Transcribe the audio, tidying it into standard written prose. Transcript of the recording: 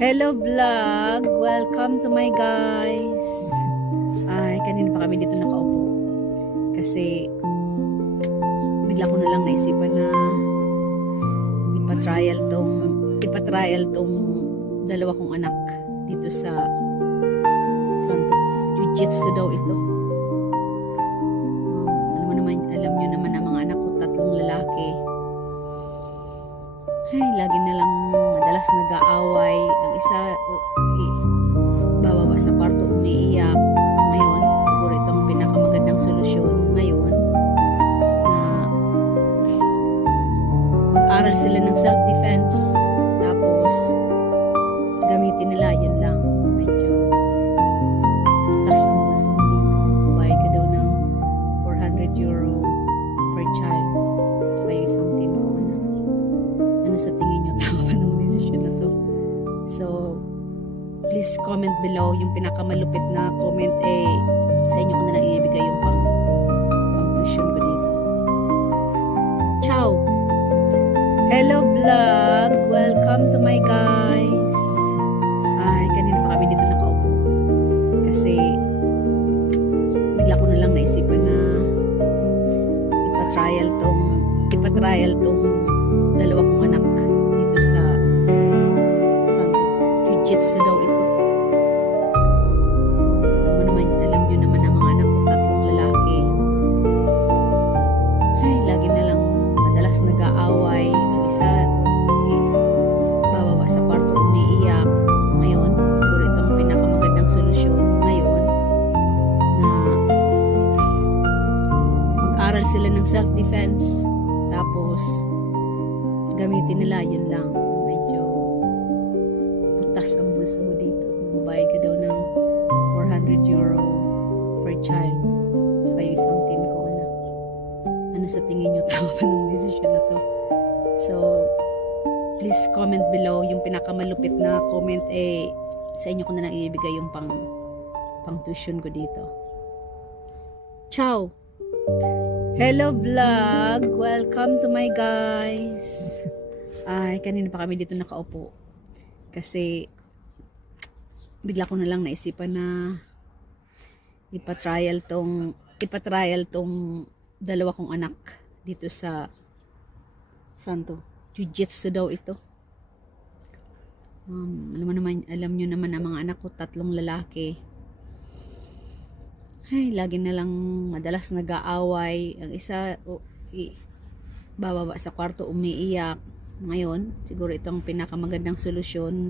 Hello vlog! Welcome to my guys! Ay, kanina pa kami dito nakaupo. Kasi bigla ko na lang naisipan na ipa-trial tong dalawa kong anak dito sa Santo. Jiu-jitsu daw ito. Alam nyo naman ang mga anak ko, 3 lalaki. Ay, lagi na lang madalas nag-aaway. Ang isa, bababa sa kwarto, umiiyak. Ngayon, siguro itong pinakamagandang solusyon ngayon na mag-aral sila ng self-defense. Tapos, gamitin nila, yun lang. Medyo taas ang bulsa mo dito. Babayad ka daw ng €400 per child. Tsaka yung isang team ko na. Ano sa tingin nyo? Tama ba ng decision na to? So, please comment below. Yung pinakamalupit na comment, sa inyo ko na lang ibigay yung pang tuition ko dito. Ciao! Hello vlog! Welcome to my guys! Ay, kanina pa kami dito nakaupo. Kasi, bigla ko na lang naisipan na ipa-trial tong dalawa kong anak dito sa Santo. Jiu-jitsu daw ito. Alam nyo naman ang mga anak ko, 3 lalaki. Ay, lagi na lang madalas nag-aaway. Ang isa, bababa sa kwarto, umiiyak. Ngayon, siguro itong pinakamagandang solusyon ngayon na mag-aral sila ng self-defense. Tapos, gamitin nila, yun lang. Medyo butas ang bulsa mo dito. Babayad ka daw ng €400 per child. Tsaka yung isang team ko, anak. Ano sa tingin nyo? Tama ba ng decision na to? So, please comment below. Yung pinakamalupit na comment, sa inyo ko na lang ibigay yung pang tuition ko dito. Ciao! Hello vlog! Welcome to my guys! Ay, kanina pa kami dito nakaupo. Kasi bigla ko na lang naisipan na ipa-trial tong dalawa kong anak dito sa Santo. Jiu-jitsu daw ito. Alam nyo naman ang mga anak ko, 3 lalaki. Ay, lagi na lang madalas nag-aaway. Ang isa, bababa sa kwarto, umiiyak. Ngayon, siguro itong pinakamagandang solusyon